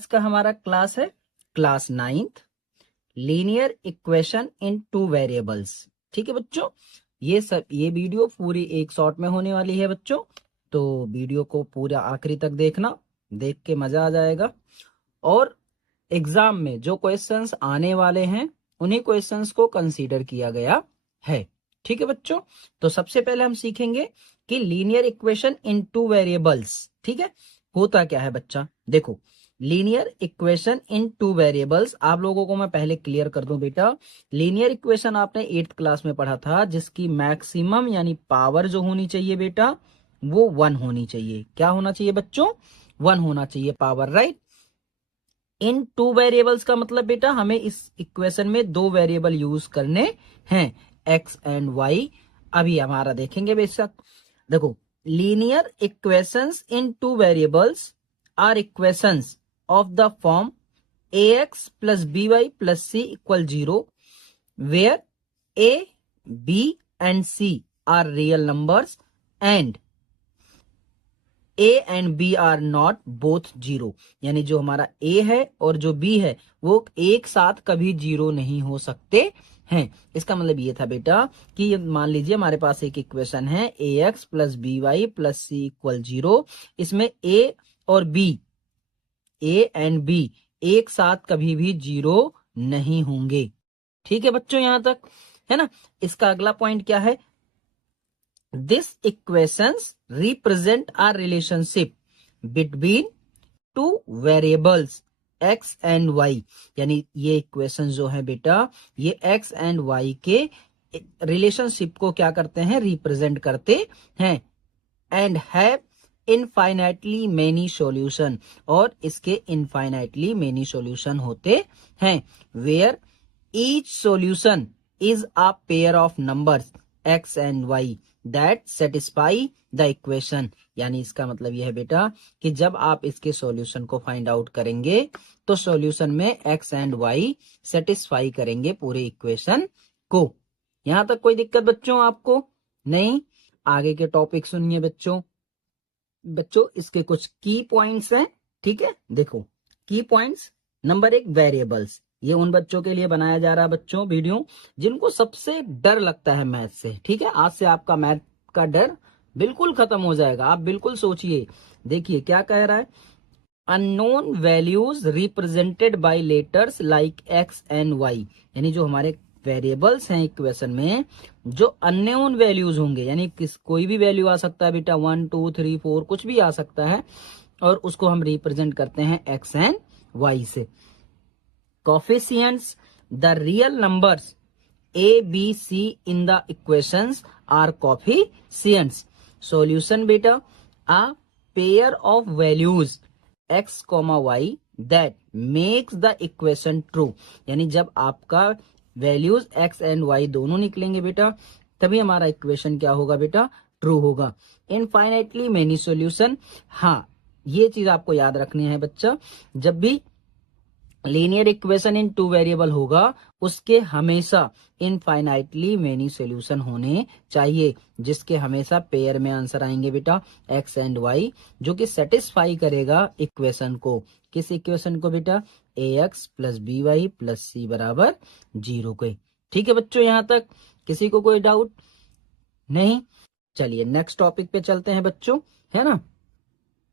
आज का हमारा क्लास है class 9th, linear equation in 2 variables. ठीक है बच्चों, ये वीडियो पूरी एक शॉर्ट में होने वाली है बच्चों, तो वीडियो को पूरा आखिरी तक देखना, देख के मजा आ जाएगा। और एग्जाम में जो क्वेश्चंस आने वाले हैं उन्हीं क्वेश्चंस को कंसीडर किया गया है। ठीक है बच्चों, तो सबसे पहले हम सीखेंगे कि लीनियर इक्वेशन इन 2 वेरिएबल्स, ठीक है, होता क्या है बच्चा। देखो, लीनियर इक्वेशन इन 2 वेरिएबल्स आप लोगों को मैं पहले क्लियर कर दूं बेटा। लीनियर इक्वेशन आपने 8th क्लास में पढ़ा था, जिसकी मैक्सिमम यानी पावर जो होनी चाहिए बेटा वो 1 होनी चाहिए। क्या होना चाहिए बच्चों? 1 होना चाहिए पावर, राइट। इन 2 वेरिएबल्स का मतलब बेटा हमें इस इक्वेशन में 2 वेरिएबल यूज करने हैं, एक्स एंड वाई। अभी हमारा देखेंगे बेशक। देखो, linear equations in 2 variables are equations of the form ax plus by plus c equal 0, where a, b and c are real numbers and a and b are not both 0। यानी जो हमारा a है और जो b है वो एक साथ कभी 0 नहीं हो सकते हैं। इसका मतलब ये था बेटा कि ये मान लीजिए हमारे पास एक इक्वेशन है ax plus by plus c equal 0, इसमें a और b, ए एंड बी एक साथ कभी भी 0 नहीं होंगे। ठीक है बच्चों, यहां तक है ना। इसका अगला पॉइंट क्या है? This equations represent are relationship between 2 variables x and y. यानी ये इक्वेशन जो है बेटा ये एक्स एंड वाई के रिलेशनशिप को क्या करते हैं? रिप्रेजेंट करते हैं। And have infinitely many solution, और इसके इनफाइनाइटली मेनी सॉल्यूशन होते हैं। Where each solution is a pair of numbers x and y that satisfy the equation. यानी इसका मतलब यह है बेटा कि जब आप इसके सॉल्यूशन को फाइंड आउट करेंगे तो सॉल्यूशन में एक्स एंड वाई सेटिस्फाई करेंगे पूरे इक्वेशन को। यहां तक कोई दिक्कत बच्चों आपको नहीं? आगे के टॉपिक सुनिए बच्चों। इसके कुछ की पॉइंट्स हैं, ठीक है। देखो, की पॉइंट्स नंबर 1, वेरिएबल्स। ये उन बच्चों के लिए बनाया जा रहा है बच्चों वीडियो जिनको सबसे डर लगता है मैथ से। ठीक है, आज से आपका मैथ का डर बिल्कुल खत्म हो जाएगा। आप बिल्कुल सोचिए। देखिए क्या कह रहा है, unknown values represented by letters like x and y. यानी जो हमारे वेरिएबल्स हैं इक्वेशन में, जो अननोन वैल्यूज होंगे, यानी कोई भी वैल्यू आ सकता है बेटा, 1 2 3 4 कुछ भी आ सकता है, और उसको हम रिप्रेजेंट करते हैं एक्स एंड वाई से। Coefficients the real numbers A B C in the equations are coefficients. Solution बेटा a pair of values X comma Y that makes the equation true. यानी जब आपका वैल्यूज एक्स एंड वाई दोनों निकलेंगे बेटा तभी हमारा इक्वेशन क्या होगा बेटा? ट्रू होगा। इनफाइनाइटली मेनी सॉल्यूशन, हाँ ये चीज आपको याद रखनी है बच्चा, जब भी लीनियर इक्वेशन इन 2 वेरिएबल होगा उसके हमेशा इनफाइनाइटली मेनी सॉल्यूशन होने चाहिए, जिसके हमेशा पेयर में आंसर आएंगे बेटा एक्स एंड वाई, जो कि सेटिस्फाई करेगा इक्वेशन को। किस इक्वेशन को बेटा? A X plus B Y plus C बराबर 0 के। ठीक है बच्चों, यहां तक किसी को कोई डाउट नहीं? चलिए नेक्स्ट टॉपिक पे चलते हैं बच्चों, है ना।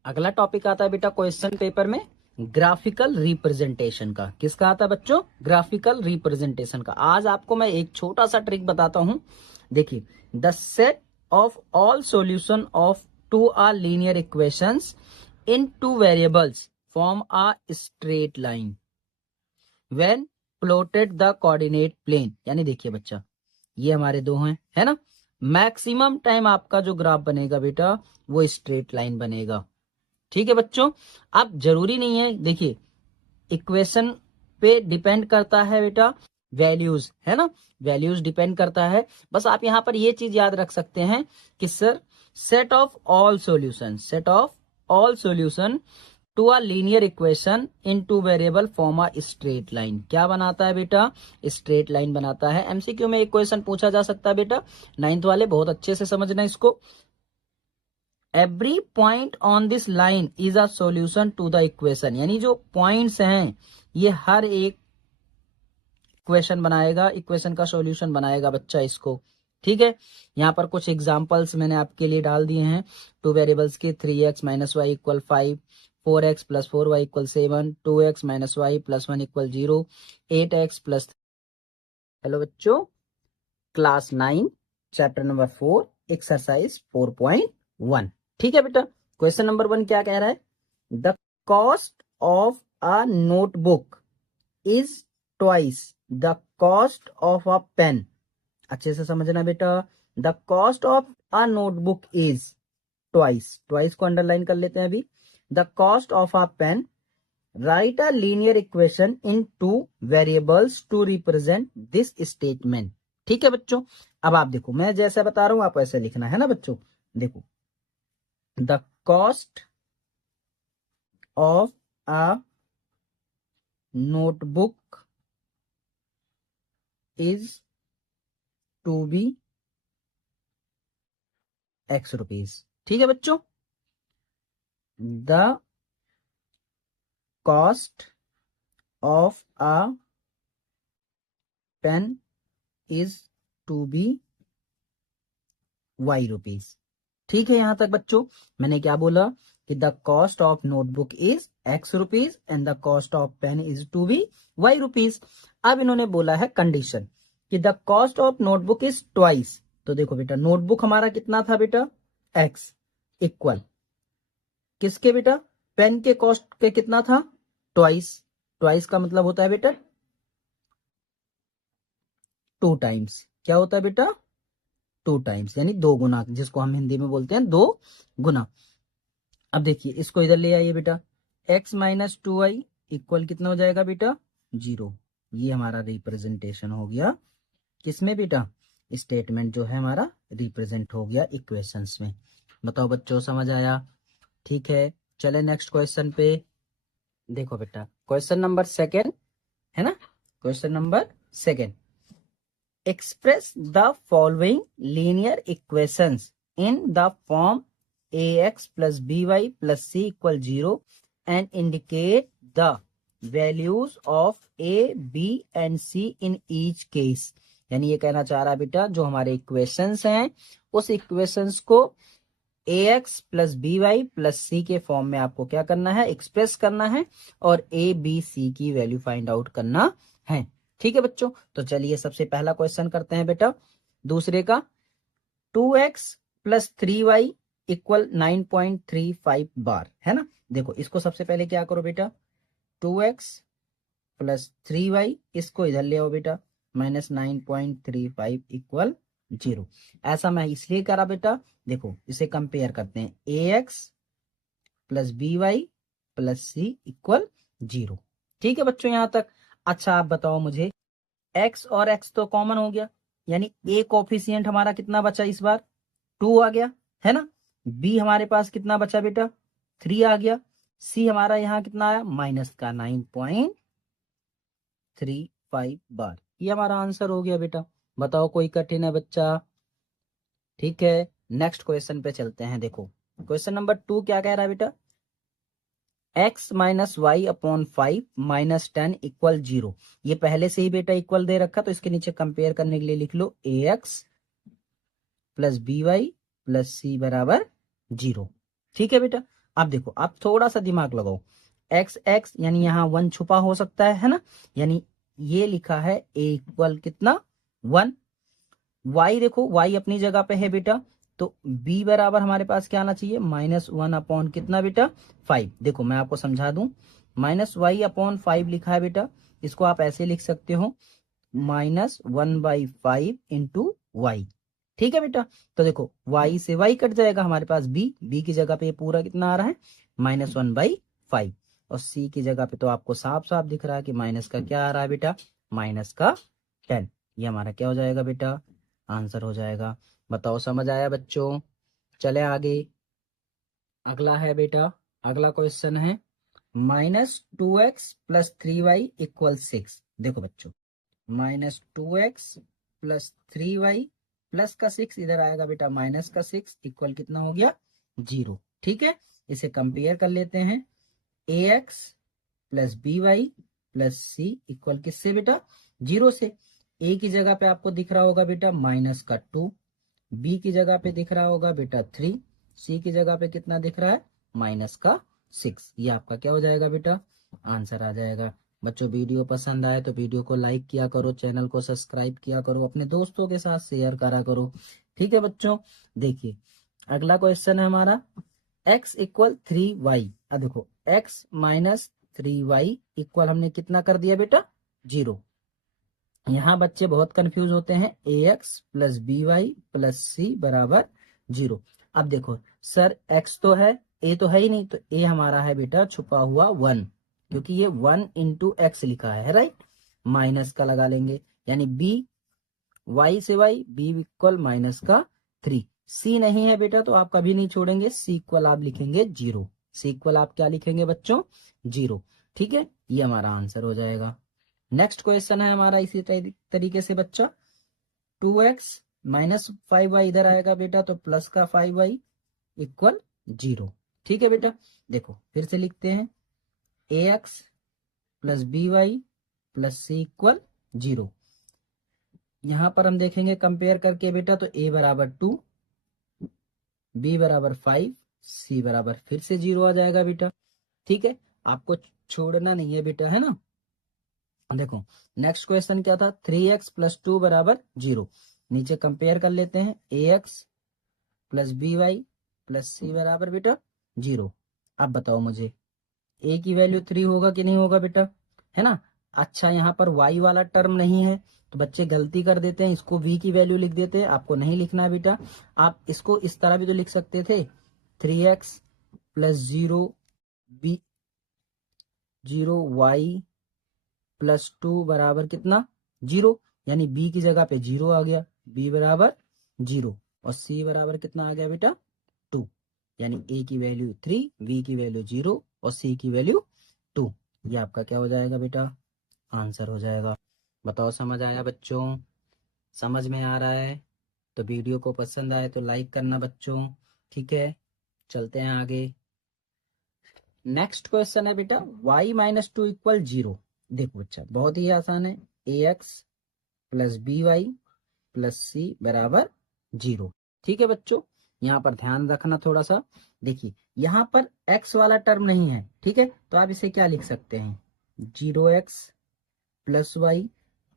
अगला टॉपिक आता है बेटा क्वेश्चन पेपर में ग्राफिकल रिप्रेजेंटेशन का। किसका आता है बच्चों? ग्राफिकल रिप्रेजेंटेशन का। आज आपको मैं एक छोटा सा ट्रिक बताता हूं। देखिए, the set of all solution of 2 are linear equations in 2 variables form a straight line when plotted the coordinate plane. यानी देखिए बच्चा, ये हमारे दो हैं, है ना। मैक्सिमम टाइम आपका जो ग्राफ बनेगा बेटा वो स्ट्रेट लाइन बनेगा। ठीक है बच्चों, अब जरूरी नहीं है, देखिए इक्वेशन पे डिपेंड करता है बेटा वैल्यूज, है ना, वैल्यूज डिपेंड करता है। बस आप यहां पर ये चीज याद रख सकते हैं कि sir set of all solution to a linear equation in 2 variable form a straight line. क्या बनाता है बेटा? स्ट्रेट लाइन बनाता है। एमसीक्यू में एक क्वेश्चन पूछा जा सकता है बेटा, 9th वाले बहुत अच्छे से समझना इसको। Every point on this line is a solution to the equation, यानी जो पॉइंट्स हैं ये हर एक इक्वेशन बनाएगा, इक्वेशन का सॉल्यूशन बनाएगा बच्चा इसको। ठीक है, यहाँ पर कुछ एग्जांपल्स मैंने आपके लिए डाल दिए हैं। टू वेरिएबल्स के 3x minus y equal 5, 4x plus 4y equal 7, 2x minus y plus 1 equal 0, 8x plus. Hello बच्चों, क्लास 9 चैप्टर नंबर 4 एक्सरसाइज 4.1। ठीक है बेटा, क्वेश्चन नंबर 1 क्या कह रहा है? The cost of a notebook is twice the cost of a pen. अच्छे से समझना बेटा, the cost of a notebook is twice, twice को अंडरलाइन कर लेते हैं अभी। The cost of a pen, write a linear equation in two variables to represent this statement. ठीक है बच्चों, अब आप देखो, मैं जैसा बता रहा हूं आप ऐसे लिखना है ना बच्चों। देखो, the cost of a notebook is to be x rupees. ठीक है बच्चों, the cost of a pen is to be y rupees. ठीक है, यहां तक बच्चों मैंने क्या बोला कि the cost of notebook is x rupees and the cost of pen is to be y rupees. अब इन्होंने बोला है कंडीशन कि the cost of notebook is twice. तो देखो बेटा, नोटबुक हमारा कितना था बेटा? एक्स इक्वल किसके बेटा? पेन के कॉस्ट के कितना था? ट्वाइस। ट्वाइस का मतलब होता है बेटा 2 टाइम्स। क्या होता है बेटा? 2 टाइम्स, यानी 2 गुना, जिसको हम हिंदी में बोलते हैं 2 गुना। अब देखिए, इसको इधर ले आइए बेटा, x माइनस 2y इक्वल कितना हो जाएगा बेटा? 0। ये हमारा रिप्रेजेंटेशन हो गया किसमें बेटा? स्टेटमेंट जो है हमारा रिप्रेजेंट हो गया इक्वेशंस में। बताओ बच्चों, समझ आया? ठीक है, चले नेक्स्ट क्वेश्चन पे। देखो बेटा, क्वेश्चन नंबर 2 है ना, question number 2, express the following linear equations in the form ax plus by plus c equal 0 and indicate the values of a, b and c in each case। यानी ये कहना चाह रहा है बेटा, जो हमारे इक्वेशंस हैं उस इक्वेशंस को ax plus B Y plus C के फॉर्म में आपको क्या करना है? एक्सप्रेस करना है और ए बी सी की वैल्यू फाइंड आउट करना है। ठीक है बच्चों, तो चलिए सबसे पहला क्वेश्चन करते हैं बेटा, दूसरे का। 2x प्लस 3y इक्वल 9.35 बार, है ना। देखो, इसको सबसे पहले क्या करो बेटा, 2x प्लस 3y, इसको इधर ले आओ बेटा, माइनस 9.35 इक्वल 0। ऐसा मैं इसलिए करा बेटा, देखो इसे कंपेयर करते हैं, ax plus B Y plus C equal 0। ठीक है बच्चों, यहां तक। अच्छा, आप बताओ मुझे, x और x तो कॉमन हो गया, यानी a कोफिशिएंट हमारा कितना बचा इस बार? 2 आ गया, है ना। b हमारे पास कितना बचा बेटा? 3 आ गया। c हमारा यहाँ कितना आया? माइनस का 9.35 बार। ये हमारा आंसर हो गया बेटा। बताओ, कोई कठिन है बच्चा? ठीक है, नेक्स्ट क्वेश्चन पे चलते हैं। देखो, क्वेश्चन नंबर 2 क्या कह रहा है बेटा? x minus y upon 5 minus 10 equal 0। ये पहले से ही बेटा इक्वल दे रखा, तो इसके नीचे कंपेयर करने के लिए लिख लो ax plus B Y plus C बराबर 0। ठीक है बेटा, अब देखो, आप थोड़ा सा दिमाग लगाओ, x x यानी यहाँ 1 छुपा हो सकता है ना, यानी ये लिखा है a इक्वल कितना? 1। y देखो, y अपनी जगह पे है बेटा, तो b बराबर हमारे पास क्या आना चाहिए? -1 अपॉन कितना बेटा? 5। देखो मैं आपको समझा दूं, -y अपॉन 5 लिखा है बेटा, इसको आप ऐसे लिख सकते हो, -1/5 इंटू वाई। ठीक है बेटा, तो देखो y से y कट जाएगा, हमारे पास b की जगह पे ये पूरा कितना आ रहा है? -1/5। और c की जगह पे तो आपको साफ साफ दिख रहा है कि माइनस का क्या आ रहा है बेटा? माइनस का 10। ये हमारा क्या हो जाएगा बेटा? आंसर हो जाएगा। बताओ, समझ आया बच्चों? चले आगे, अगला है बेटा, अगला क्वेश्चन है -2x प्लस 3y इक्वल 6। देखो बच्चों, -2x प्लस 3y प्लस का 6 इधर आएगा बेटा, माइनस का 6 इक्वल कितना हो गया? 0। ठीक है, इसे कंपेयर कर लेते हैं। ax plus B Y plus C equal किससे बेटा, 0 से। a की जगह पे आपको दिख रहा होगा बेटा माइनस का 2, b की जगह पे दिख रहा होगा बेटा 3, c की जगह पे कितना दिख रहा है, माइनस का 6। ये आपका क्या हो जाएगा बेटा, आंसर आ जाएगा। बच्चों वीडियो पसंद आए तो वीडियो को लाइक किया करो, चैनल को सब्सक्राइब किया करो, अपने दोस्तों के साथ शेयर करा करो। ठीक है बच्चों, देखिए अगला क्वेश्चन है हमारा, x इक्वल 3y। अब देखो x माइनस 3y इक्वल हमने कितना कर दिया बेटा, 0। यहाँ बच्चे बहुत कंफ्यूज होते हैं, ax plus B Y plus C बराबर 0। अब देखो सर x तो है, a तो है ही नहीं, तो a हमारा है बेटा छुपा हुआ 1, क्योंकि ये 1 इंटू एक्स लिखा है राइट। माइनस का लगा लेंगे, यानी b, y से y, b इक्वल माइनस का 3। c नहीं है बेटा तो आप कभी नहीं छोड़ेंगे, c इक्वल आप लिखेंगे 0। c इक्वल आप क्या लिखेंगे बच्चों, 0। ठीक है, ये हमारा आंसर हो जाएगा। नेक्स्ट क्वेश्चन है हमारा इसी तरीके से बच्चा, 2x माइनस 5y इधर आएगा बेटा तो प्लस का 5y इक्वल 0। ठीक है बेटा, देखो फिर से लिखते हैं, ax plus B Y plus C equal 0। यहां पर हम देखेंगे कंपेयर करके बेटा, तो a बराबर 2, b बराबर 5, c बराबर फिर से 0 आ जाएगा बेटा। ठीक है, आपको छोड़ना नहीं है बेटा, है ना। देखो नेक्स्ट क्वेश्चन क्या था, 3x प्लस 2 बराबर 0। नीचे कंपेयर कर लेते हैं, ax plus B Y plus C बराबर बेटा 0। अब बताओ मुझे a की वैल्यू 3 होगा कि नहीं होगा बेटा, है ना। अच्छा यहाँ पर y वाला टर्म नहीं है, तो बच्चे गलती कर देते हैं, इसको v की वैल्यू लिख देते हैं। आपको नहीं लिखना है बेटा, आप इसको इस तरह भी तो लिख सकते थे, 3x plus 0 B 0y plus 2 बराबर कितना, 0। यानी b की जगह पे 0 आ गया, b बराबर 0 और c बराबर कितना आ गया बेटा 2। यानी a की वैल्यू 3, b की वैल्यू 0 और c की वैल्यू 2। ये आपका क्या हो जाएगा बेटा, आंसर हो जाएगा। बताओ समझ आया बच्चों, समझ में आ रहा है तो वीडियो को पसंद आए तो लाइक करना बच्चों। ठीक है, चलते हैं आगे। नेक्स्ट क्वेश्चन है बेटा, y माइनस 2 इक्वल 0। देखो बच्चा बहुत ही आसान है, ax plus B Y plus C बराबर 0। ठीक है बच्चों, यहाँ पर ध्यान रखना थोड़ा सा। देखिए यहाँ पर x वाला टर्म नहीं है, ठीक है, तो आप इसे क्या लिख सकते हैं, 0x प्लस वाई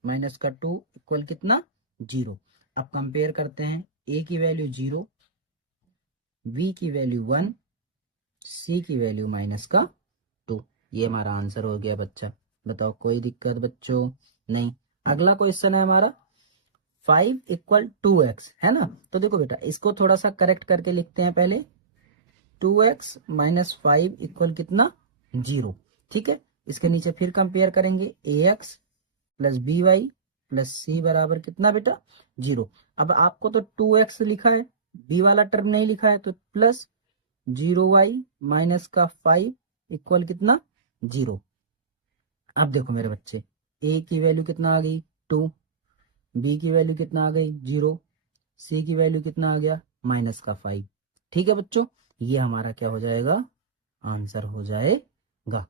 माइनस का 2 इक्वल कितना, 0। अब कंपेयर करते हैं, a की वैल्यू 0, b की वैल्यू 1, c की वैल्यू माइनस का 2। ये हमारा आंसर हो गया बच्चा। बताओ कोई दिक्कत बच्चों, नहीं। अगला क्वेश्चन है हमारा, 5 इक्वल 2x, है ना। तो देखो बेटा इसको थोड़ा सा करेक्ट करके लिखते हैं पहले, 2x माइनस 5 इक्वल कितना, 0। ठीक है, इसके नीचे फिर कंपेयर करेंगे, ax plus B Y plus C बराबर कितना बेटा, 0। अब आपको तो 2x लिखा है, b वाला टर्म नहीं लिखा है, तो प्लस 0y माइनस का 5 इक्वल कितना, 0। अब देखो मेरे बच्चे, a की वैल्यू कितना आ गई 2, b की वैल्यू कितना आ गई 0, c की वैल्यू कितना आ गया माइनस का 5। ठीक है बच्चों, ये हमारा क्या हो जाएगा, आंसर हो जाएगा।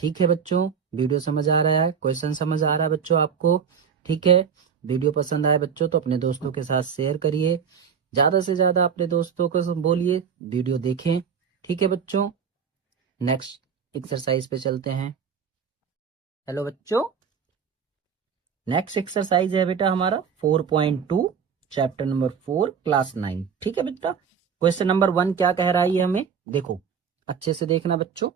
ठीक है बच्चों, वीडियो समझ आ रहा है, क्वेश्चन समझ आ रहा है बच्चों आपको। ठीक है, वीडियो पसंद आए बच्चों तो अपने दोस्तों के साथ शेयर करिए, ज्यादा से ज्यादा अपने दोस्तों को बोलिए वीडियो देखें। ठीक है बच्चों, नेक्स्ट एक्सरसाइज पे चलते हैं। हेलो बच्चों, नेक्स्ट एक्सरसाइज है बेटा हमारा 4.2 चैप्टर नंबर 4 क्लास 9। ठीक है बेटा, क्वेश्चन नंबर 1 क्या कह रहा है ये हमें, देखो अच्छे से देखना बच्चों,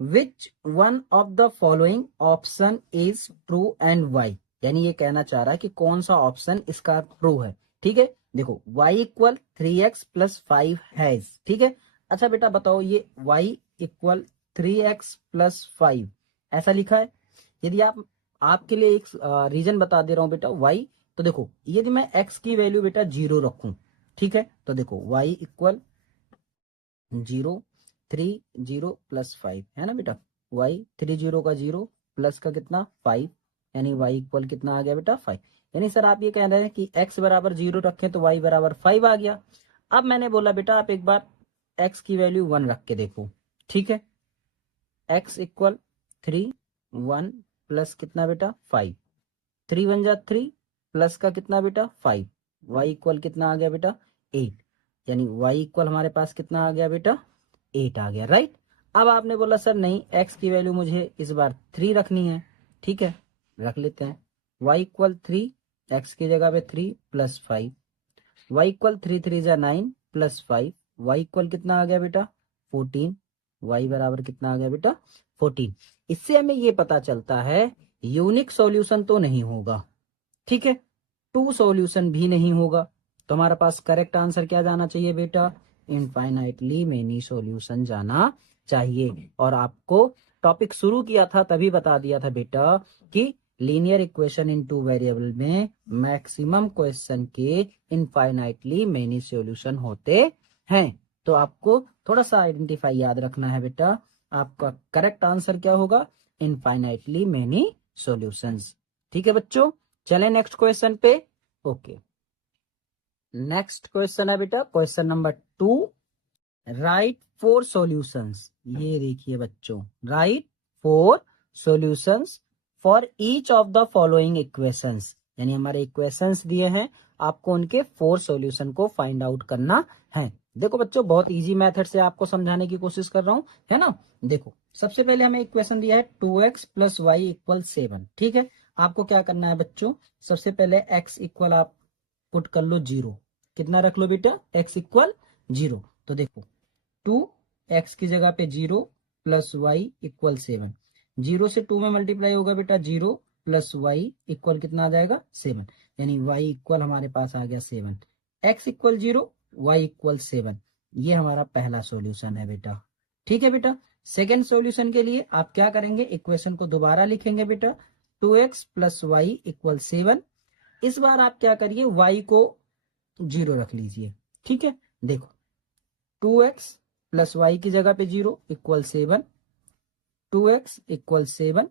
which one of the following option is true and y. यानी ये कहना चाह रहा है कि कौन सा ऑप्शन इसका ट्रू है। ठीक है, देखो y इक्वल 3x प्लस 5 है। ठीक है, अच्छा बेटा बताओ ये y इक्वल 3x प्लस 5 ऐसा लिखा है। यदि आपके लिए एक रीजन बता दे रहा हूं बेटा, y, तो देखो यदि मैं x की वैल्यू बेटा 0 रखूं, ठीक है, तो देखो y इक्वल 0, 3 0 प्लस 5, है ना बेटा, y 3 0 का 0 प्लस का कितना 5, यानी y इक्वल कितना आ गया बेटा 5। यानी सर आप ये कह रहे हैं कि x बराबर 0 रखें तो y बराबर 5 आ गया। अब मैंने बोला बेटा आप एक बार x की वैल्यू 1 रख के देखो, ठीक है। x इक्वल 3, 1 प्लस कितना बेटा 5, 3 1 जा 3 प्लस का कितना बेटा 5, y इक्वल कितना आ गया बेटा 8, यानी y इक्वल हमारे पास कितना आ गया बेटा 8 आ गया, राइट। अब आपने बोला सर नहीं x की वैल्यू मुझे इस बार 3 रखनी है, ठीक है, रख लेते हैं। y इक्वल 3, x की जगह पे 3 प्लस 5, y इक्वल 3 3 जा 9 प्लस 5, y इक्वल कितना आ गया बेटा 14, y बराबर कितना आ गया बेटा 14। इससे हमें ये पता चलता है यूनिक सॉल्यूशन तो नहीं होगा, ठीक है, टू सॉल्यूशन भी नहीं होगा, तो हमारा पास करेक्ट आंसर क्या जाना चाहिए बेटा, इनफाइनाइटली मेनी सॉल्यूशन जाना चाहिए। और आपको टॉपिक शुरू किया था तभी बता दिया था बेटा कि linear equation in two variable में मैक्सिमम क्वेश्चन के इनफाइनाइटली मेनी सॉल्यूशन होते हैं। तो आपको थोड़ा सा आइडेंटिफाई याद रखना है बेटा, आपका करेक्ट आंसर क्या होगा, इनफाइनाइटली मेनी सॉल्यूशंस। ठीक है बच्चों, चलें नेक्स्ट क्वेश्चन पे। ओके, नेक्स्ट क्वेश्चन है बेटा क्वेश्चन नंबर 2, राइट 4 सॉल्यूशंस। ये देखिए बच्चों, right 4 solutions for each of the following equations, यानी हमारे इक्वेशंस दिए हैं, आपको उनके 4 सॉल्यूशन को फाइंड आउट करना है। देखो बच्चों बहुत इजी मेथड से आपको समझाने की कोशिश कर रहा हूं, है ना। देखो सबसे पहले हमें इक्वेशन दिया है 2x प्लस वाई इक्वल 7, ठीक है। आपको क्या करना है बच्चों, सबसे पहले x इक्वल आप पुट कर लो 0, कितना रख लो बेटा x इक्वल 0। तो देखो 2x की जगह पे 0 प्लस वाई इक्वल 7, 0 से 2 में मल्टीप्लाई होगा बेटा 0 प्लस वाई इक्वल कितना आ जाएगा 7, यानी y इक्वल हमारे पास आ गया 7, x इक्वल 0 y इक्वल 7, ये हमारा पहला सॉल्यूशन है बेटा। ठीक है बेटा, सेकेंड सॉल्यूशन के लिए आप क्या करेंगे, इक्वेशन को दोबारा लिखेंगे बेटा 2x प्लस वाई इक्वल 7। इस बार आप क्या करिए y को 0 रख लीजिए, ठीक है। देखो 2x प्लस वाई की जगह पे 0 equal 7, 2x equal 7,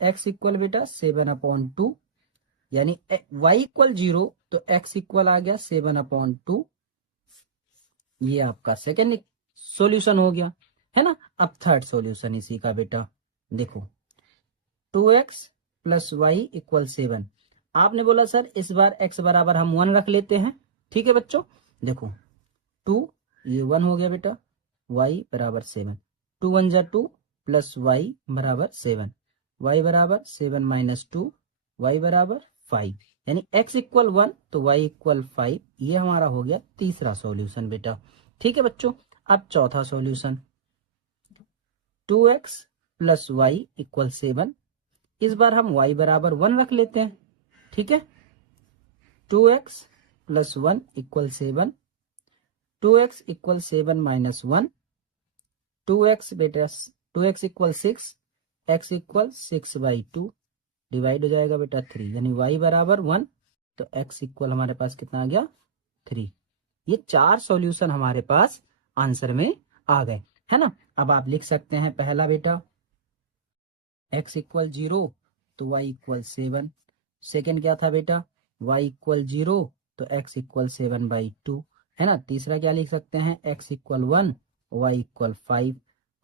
x equal बेटा 7/2, यानी y इक्वल 0 तो x इक्वल आ गया 7/2, ये आपका सेकेंड सॉल्यूशन हो गया, है ना। अब थर्ड सॉल्यूशन इसी का बेटा, देखो 2x प्लस वाई इक्वल 7, आपने बोला सर इस बार x बराबर हम 1 रख लेते हैं, ठीक है बच्चों। देखो 2 ये 1 हो गया बेटा, y बराबर 7, 2 1 जा 2 प्लस वाई बराबर 7, y बराबर 7 माइनस 2, y बराबर 5, यानी x इक्वल 1 तो y इक्वल 5, ये हमारा हो गया तीसरा सॉल्यूशन बेटा। ठीक है बच्चों, अब चौथा solution 2x plus y equal 7, इस बार हम y बराबर 1 रख लेते हैं, ठीक है। 2x plus 1 equal 7, 2x equal 7 minus 1, 2x बेटा 2x equal 6, x equal 6/2, divide हो जाएगा बेटा 3, यानी y बराबर 1 तो x इक्वल हमारे पास कितना आ गया 3। ये 4 सॉल्यूशन हमारे पास आंसर में आ गए, है ना। अब आप लिख सकते हैं पहला बेटा x इक्वल 0 तो y इक्वल 7, सेकेंड क्या था बेटा y इक्वल 0 तो x इक्वल 7/2, है ना। तीसरा क्या लिख सकते हैं x इक्वल 1 y इक्वल 5,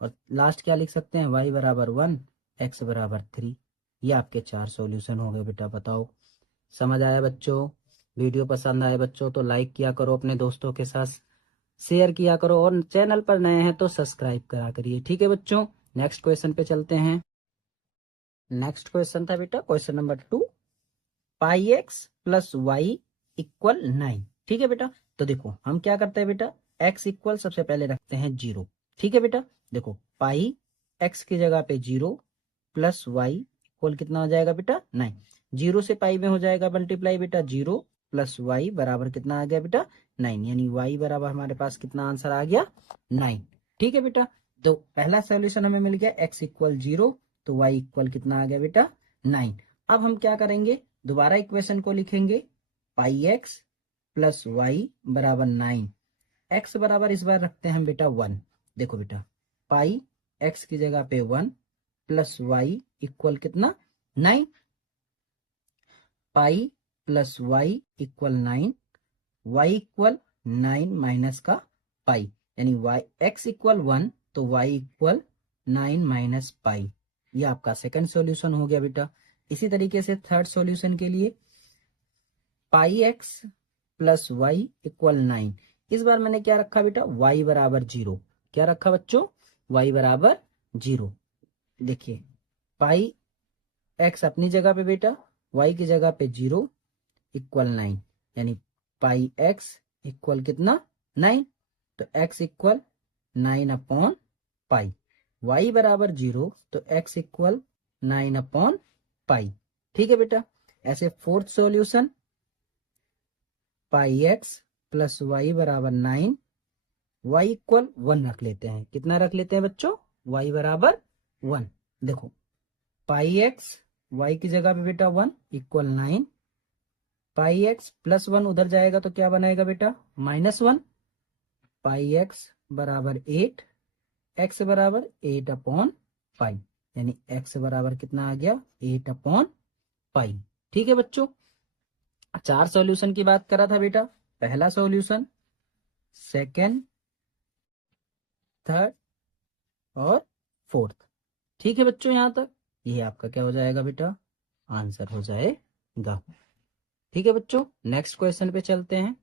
और लास्ट क्या लिख सकते हैं y बराबर 1 x बराबर 3। ये आपके 4 सॉल्यूशन हो गए बेटा। बताओ समझ आया बच्चों, वीडियो पसंद आए बच्चों तो लाइक किया करो, अपने दोस्तों के साथ शेयर किया करो, और चैनल पर नए हैं तो सब्सक्राइब करा करिए। ठीक है बच्चों, नेक्स्ट क्वेश्चन पे चलते हैं। नेक्स्ट क्वेश्चन था बेटा क्वेश्चन नंबर 2, पाई एक्स प्लस वाई इक्वल 9। ठीक है बेटा, तो देखो हम क्या करते हैं बेटा, x इक्वल सबसे पहले रखते हैं 0, ठीक है बेटा। देखो पाई x की जगह पे 0 प्लस वाई इक्वल कितना हो जाएगा बेटा 9, 0 से पाई में हो जाएगा मल्टीप्लाई बेटा 0 प्लस वाई बराबर कितना आ गया बेटा 9, यानी y बराबर हमारे पास कितना आंसर आ गया 9। ठीक है बेटा, तो पहला सॉल्यूशन हमें मिल गया x इक्वल 0 तो y इक्वल कितना आ गया बेटा 9। अब हम क्या करेंगे, दोबारा इक्वेशन को लिखेंगे पाई एक्स प्लस वाई बराबर 9, एक्स बराबर इस बार रखते हैं बेटा 1। देखो बेटा पाई एक्स की जगह पे 1 प्लस वाई इक्वल कितना 9, pi plus y equal 9, y equal 9 minus का पाई, यानी y x इक्वल 1 तो y इक्वल 9 माइनस पाई। ये आपका सेकंड सॉल्यूशन हो गया बेटा। इसी तरीके से थर्ड सॉल्यूशन के लिए पाई एक्स प्लस वाई इक्वल 9। इस बार मैंने क्या रखा बेटा, y बराबर 0। क्या रखा बच्चों, y बराबर 0। देखिए पाई एक्स अपनी जगह पे बेटा, y की जगह पे 0 इक्वल 9, यानी पाई एक्स इक्वल कितना 9, तो x equal 9 upon pi. y बराबर 0 तो x इक्वल 9 अपॉन पाई। ठीक है बेटा। ऐसे फोर्थ सॉल्यूशन पाई एक्स प्लस वाई बराबर 9, y इक्वल 1 रख लेते हैं। कितना रख लेते हैं बच्चों, y बराबर 1। देखो पाई एक्स वाई की जगह पे बेटा 1 इक्वल 9, पाई एक्स प्लस 1 उधर जाएगा तो क्या बनाएगा बेटा, -1, पाई एक्स बराबर 8, एक्स बराबर 8 अपॉन पाई, यानी एक्स बराबर कितना आ गया, 8 अपॉन पाई। ठीक है बच्चों। 4 सॉल्यूशन की बात करा था बेटा, पहला सॉल्यूशन, सेकेंड, थर्ड और फोर्थ। ठीक है बच्चों, यहां तक ये आपका क्या हो जाएगा बेटा, आंसर हो जाएगा। ठीक है बच्चों, नेक्स्ट क्वेश्चन पे चलते हैं।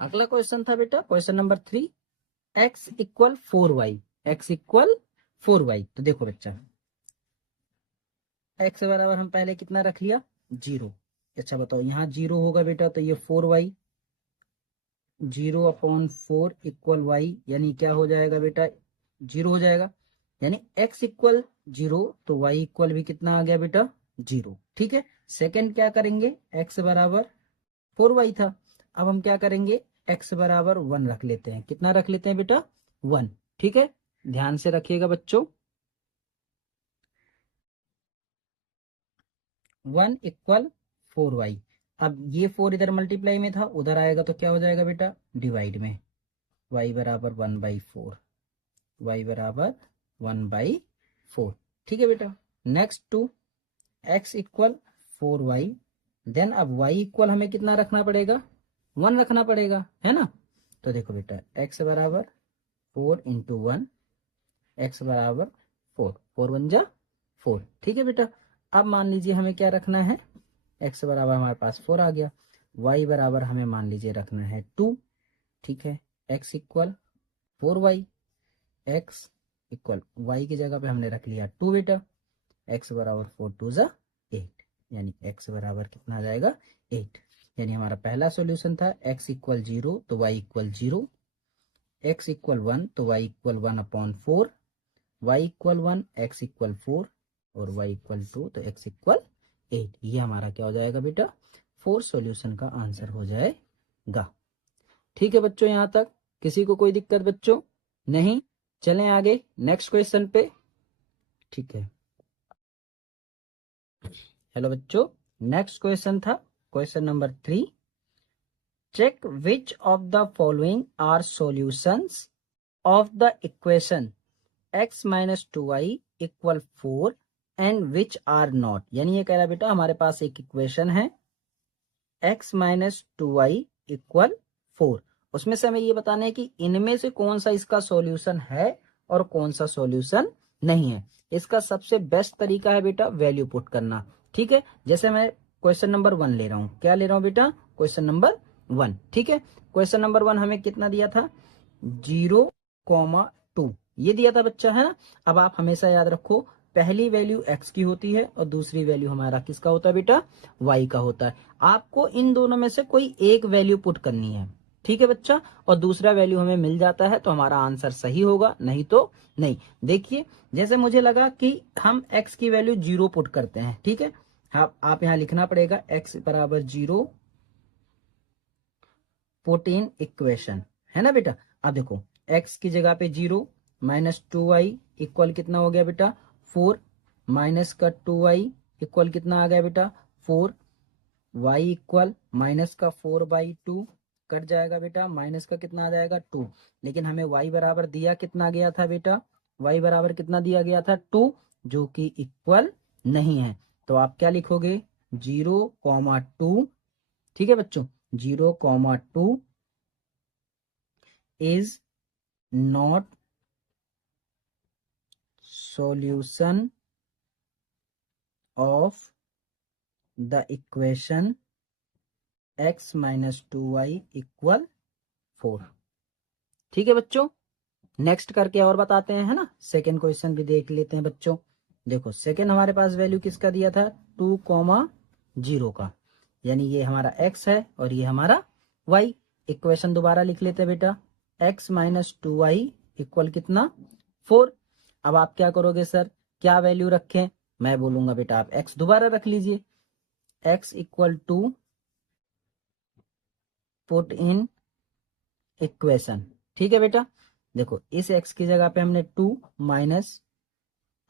अगला क्वेश्चन था बेटा question number 3, x equal 4y, x equal 4y। तो देखो बच्चा, x बराबर हम पहले कितना रख लिया, 0। अच्छा बताओ, यहाँ 0 होगा बेटा तो ये 4y, 0 अपॉन 4 इक्वल y, यानी क्या हो जाएगा बेटा, 0 हो जाएगा। यानी x इक्वल 0 तो y इक्वल भी कितना आ गया बेटा, 0। ठीक है। सेकंड क्या करेंगे, x बराबर 4y था, अब हम क्या करेंगे, x बराबर 1 रख लेते हैं। कितना रख लेते हैं बेटा, 1। ठीक है, ध्यान से रखिएगा बच्चों, 1 इक्वल 4y। अब ये 4 इधर मल्टीप्लाई में था, उधर आएगा तो क्या हो जाएगा बेटा, डिवाइड में, y बराबर 1/4, y बराबर 1/4। ठीक है बेटा। Next two x equal 4y, then अब y इक्वल हमें कितना रखना पड़ेगा, 1 रखना पड़ेगा, है ना। तो देखो बेटा, x बराबर 4 इंटू 1, x बराबर 4, 4 1 जा 4। ठीक है बेटा। अब मान लीजिए हमें क्या रखना है, x बराबर हमारे पास 4 आ गया, y बराबर हमें मान लीजिए रखना है 2। ठीक है, x equal 4y, x equal y की जगह पे हमने रख लिया 2 बेटा, x बराबर 4 2 जा 8, यानी x बराबर कितना आ जाएगा, 8। यानी हमारा पहला सॉल्यूशन था x इक्वल 0 तो y इक्वल 0, x इक्वल 1 तो y equal 1 upon 4, y equal 1 x equal 4 और y इक्वल 2 तो x इक्वल 8। ये हमारा क्या हो जाएगा बेटा, 4 सॉल्यूशन का आंसर हो जाएगा। ठीक है बच्चों, यहां तक किसी को कोई दिक्कत बच्चों, नहीं। चलें आगे नेक्स्ट क्वेश्चन पे। ठीक है, हेलो बच्चों, नेक्स्ट क्वेश्चन था question number 3, check which of the following are solutions of the equation x minus 2y equal 4 and which are not. यानी ये कह रहा है बेटा, हमारे पास एक इक्वेशन है x माइनस 2y इक्वल 4, उसमें से हमें ये बताना है कि इनमें से कौन सा इसका सॉल्यूशन है और कौन सा सॉल्यूशन नहीं है। इसका सबसे बेस्ट तरीका है बेटा वैल्यू पुट करना। ठीक है, जैसे मैं क्वेश्चन नंबर 1 ले रहा हूं, क्या ले रहा हूं बेटा, क्वेश्चन नंबर 1। ठीक है, क्वेश्चन नंबर 1 हमें कितना दिया था, 0,2 ये दिया था बच्चा, है ना। अब आप हमेशा याद रखो, पहली वैल्यू x की होती है और दूसरी वैल्यू हमारा किसका होता है बेटा, y का होता है। आपको इन दोनों में से कोई एक वैल्यू पुट करनी है। ठीक है बच्चा, और दूसरा वैल्यू हमें मिल जाता है तो हमारा आंसर सही होगा, नहीं तो नहीं। देखिए, जैसे मुझे लगा कि हम x की वैल्यू 0 पुट करते हैं। ठीक है, आप यहां लिखना पड़ेगा x बराबर 0 पुट इन इक्वेशन, है ना बेटा। अब देखो, x की जगह पे 0 माइनस 2y इक्वल कितना हो गया बेटा, 4, माइनस का 2y इक्वल कितना आ गया बेटा, 4, y इक्वल माइनस का 4/2 कट जाएगा बेटा, माइनस का कितना आ जाएगा 2। लेकिन हमें y बराबर दिया कितना गया था बेटा, y बराबर कितना दिया गया था 2, जो कि इक्वल नहीं है। तो आप क्या लिखोगे, 0,2। ठीक है बच्चों, 0,2 is not solution of the equation x minus 2y equal 4। ठीक है बच्चों, नेक्स्ट करके और बताते हैं, है ना। सेकेंड क्वेश्चन भी देख लेते हैं बच्चों। देखो सेकेंड हमारे पास वैल्यू किसका दिया था, 2,0 का, यानी ये हमारा x है और ये हमारा y। इक्वेशन दोबारा लिख लेते हैं बेटा, x माइनस 2y इक्वल कितना, 4। अब आप क्या करोगे सर, क्या वैल्यू रखें, मैं बोलूंगा बेटा आप x दोबारा रख लीजिए, x equal to put in equation. ठीक है बेटा, देखो इस x की जगह पे हमने 2 माइनस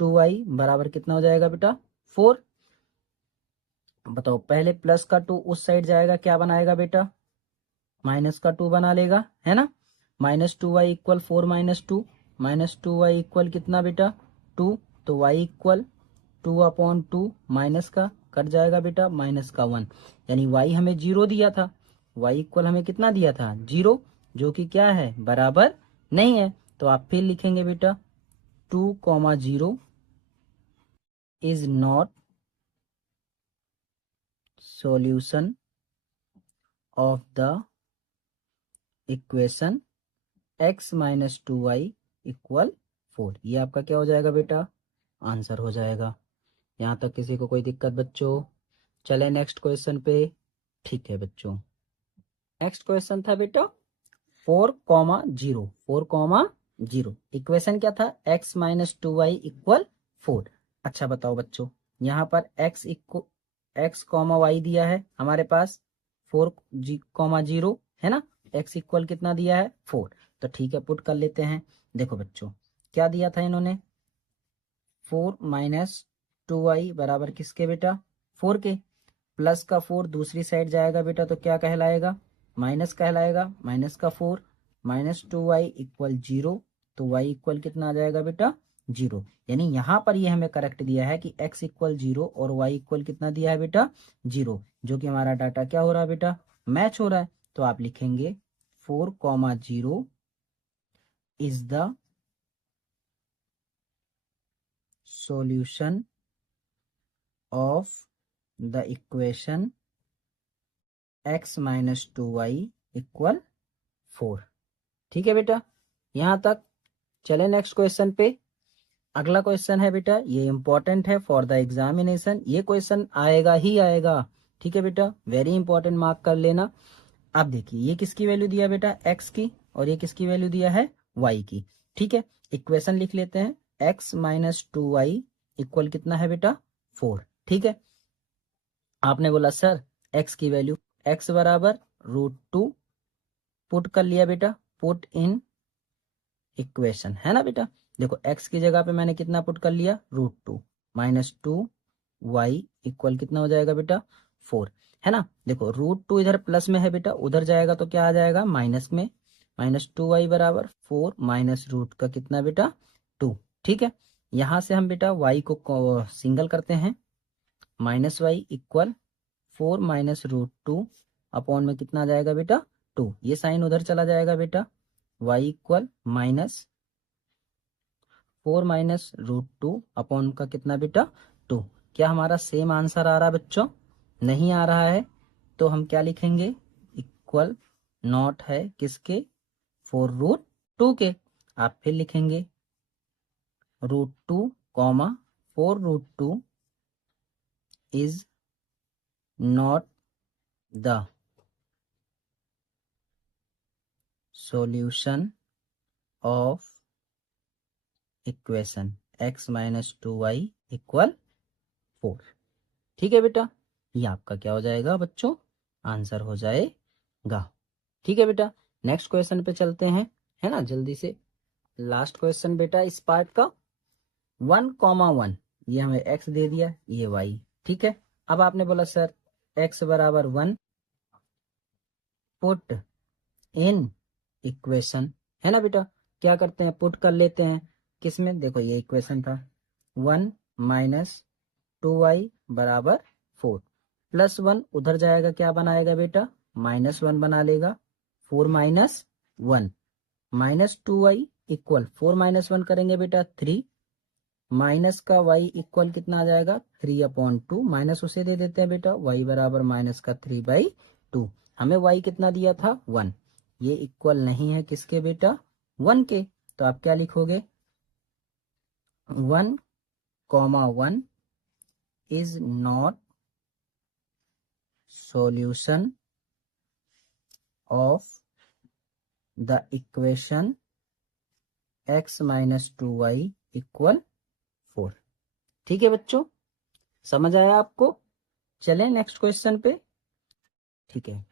2y बराबर कितना हो जाएगा बेटा, 4। बताओ पहले प्लस का 2 उस साइड जाएगा, क्या बनाएगा बेटा, माइनस का 2 बना लेगा, है ना। Minus 2y equal 4 minus 2, minus 2y equal कितना बेटा, 2। तो y इक्वल 2/2 माइनस का कट जाएगा बेटा, माइनस का 1, यानी y हमें 0 दिया था, y इक्वल हमें कितना दिया था, 0, जो कि क्या है, बराबर नहीं है। तो आप फिर लिखेंगे बेटा 2,0 is not solution of the equation x minus 2y equal 4। ये आपका क्या हो जाएगा बेटा, आंसर हो जाएगा। यहाँ तक किसी को कोई दिक्कत बच्चों, चले नेक्स्ट क्वेश्चन पे। ठीक है बच्चों, नेक्स्ट क्वेश्चन था बेटा 4,0, 4,0। इक्वेशन क्या था, x माइनस 2y इक्वल 4। अच्छा बताओ बच्चों, यहाँ पर x कॉमा वाई दिया है हमारे पास 4,0 है ना, x इक्वल कितना दिया है, 4। तो ठीक है, पुट कर लेते हैं। देखो बच्चों क्या दिया था इन्होंने, 4 माइनस 2y बराबर किसके बेटा, 4 के। प्लस का 4 दूसरी साइड जाएगा बेटा तो क्या कहलाएगा, माइनस कहलाएगा, माइनस का 4 माइनस 2y इक्वल 0। तो y इक्वल कितना आ जाएगा बेटा, 0। यानी यहाँ पर ये हमें करेक्ट दिया है कि x इक्वल 0 और y इक्वल कितना दिया है बेटा, 0, जो कि हमारा डाटा क्या हो रहा है बेटा, मैच हो रहा है। तो आप लिखेंगे 4,0 is the solution of the equation x minus 2y equal 4। ठीक है बेटा, यहां तक। चले नेक्स्ट क्वेश्चन पे। अगला क्वेश्चन है बेटा, ये इंपॉर्टेंट है फॉर द एग्जामिनेशन, ये क्वेश्चन आएगा ही आएगा। ठीक है बेटा, वेरी इंपॉर्टेंट, मार्क कर लेना। अब देखिए ये किसकी वैल्यू दिया बेटा, x की, और ये किसकी वैल्यू दिया है, y की। ठीक है, इक्वेशन लिख लेते हैं, x माइनस 2y इक्वल कितना है बेटा, 4। ठीक है, आपने बोला सर x की वैल्यू, x बराबर √2 पुट कर लिया बेटा, पुट इन इक्वेशन, है ना बेटा। देखो x की जगह पे मैंने कितना पुट कर लिया, √2 माइनस 2y इक्वल कितना हो जाएगा बेटा, 4, है ना। देखो √2 इधर प्लस में है बेटा, उधर जाएगा तो क्या आ जाएगा, माइनस में, माइनस 2y बराबर 4 माइनस रूट का कितना बेटा, 2। ठीक है, यहां से हम बेटा y को सिंगल करते हैं, minus y equal 4 minus √2 upon में कितना आ जाएगा बेटा, 2। ये साइन उधर चला जाएगा बेटा, y equal minus 4 minus √2 upon का कितना बेटा, 2। क्या हमारा सेम आंसर आ रहा है बच्चों, नहीं आ रहा है। तो हम क्या लिखेंगे, इक्वल नॉट है किसके, 4√2 के। आप फिर लिखेंगे √2 comma 4√2 is not the solution of equation x minus 2y equal 4। ठीक है बेटा, ये आपका क्या हो जाएगा बच्चों, आंसर हो जाएगा। ठीक है बेटा, नेक्स्ट क्वेश्चन पे चलते हैं, है ना, जल्दी से। लास्ट क्वेश्चन बेटा इस पार्ट का, 1,1, ये हमें x दे दिया, ये y। ठीक है, अब आपने बोला सर x बराबर 1 पुट इन इक्वेशन, है ना बेटा। क्या करते हैं, पुट कर लेते हैं किसमें, देखो ये इक्वेशन था, 1 माइनस 2y बराबर 4, प्लस 1 उधर जाएगा क्या बनाएगा बेटा, -1 बना लेगा, 4 माइनस 1, -2y इक्वल 4 - 1 करेंगे बेटा 3, माइनस का y इक्वल कितना आ जाएगा 3/2, माइनस उसे दे देते हैं बेटा, y बराबर माइनस का 3/2। हमें y कितना दिया था 1, ये इक्वल नहीं है किसके बेटा 1 के, तो आप क्या लिखोगे 1,1 is not solution of the equation x - 2y equal 4। ठीक है बच्चों, समझ आया आपको? चलें नेक्स्ट क्वेश्चन पे। ठीक है,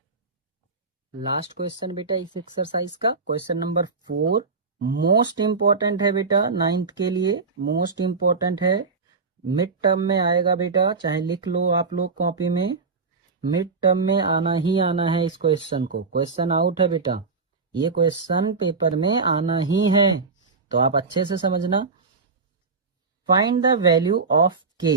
लास्ट क्वेश्चन बेटा इस एक्सरसाइज का, क्वेश्चन नंबर 4 मोस्ट इंपॉर्टेंट है बेटा 9th के लिए, मोस्ट इंपॉर्टेंट है, मिड टर्म में आएगा बेटा, चाहे लिख लो आप लोग कॉपी में, मिड टर्म में आना ही आना है इस क्वेश्चन को, क्वेश्चन आउट है बेटा, ये क्वेश्चन पेपर में आना ही है, तो आप अच्छे से समझना। Find the value of k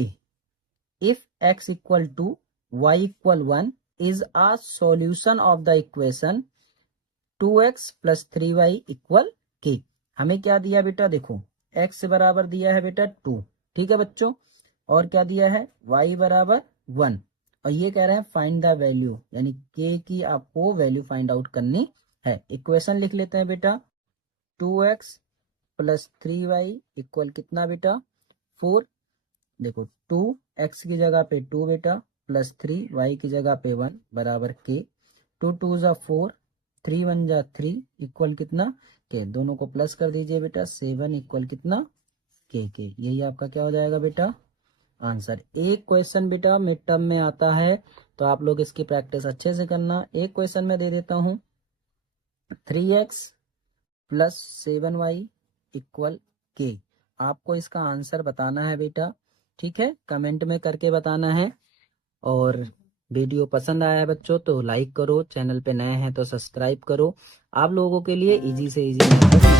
if x equal to y equal 1 is a solution of the equation 2x plus 3y equal k। हमें क्या दिया बेटा, देखो x बराबर दिया है बेटा 2, ठीक है बच्चों, और क्या दिया है y बराबर 1, और ये कह रहे हैं फाइंड द वैल्यू, यानी k की आपको वैल्यू फाइंड आउट करनी है। इक्वेशन लिख लेते हैं बेटा, 2x प्लस 3y इक्वल कितना बेटा 4, देखो 2x की जगह पे 2 बेटा, प्लस 3y की जगह पे 1 बराबर k, 2 2 जा 4, 3 1 जा 3 इक्वल कितना k, दोनों को प्लस कर दीजिए बेटा, 7 इक्वल कितना k, यही आपका क्या हो जाएगा बेटा आंसर। एक क्वेश्चन बेटा मिड टर्म में आता है, तो आप लोग इसकी प्रैक्टिस अच्छे से करना। एक क्वेश्चन में दे देता हूं, 3x plus 7y equal k, आपको इसका आंसर बताना है बेटा, ठीक है, कमेंट में करके बताना है। और वीडियो पसंद आया है बच्चों तो लाइक करो, चैनल पे नए हैं तो सब्सक्राइब करो। आप लोगों के लिए इजी से इजी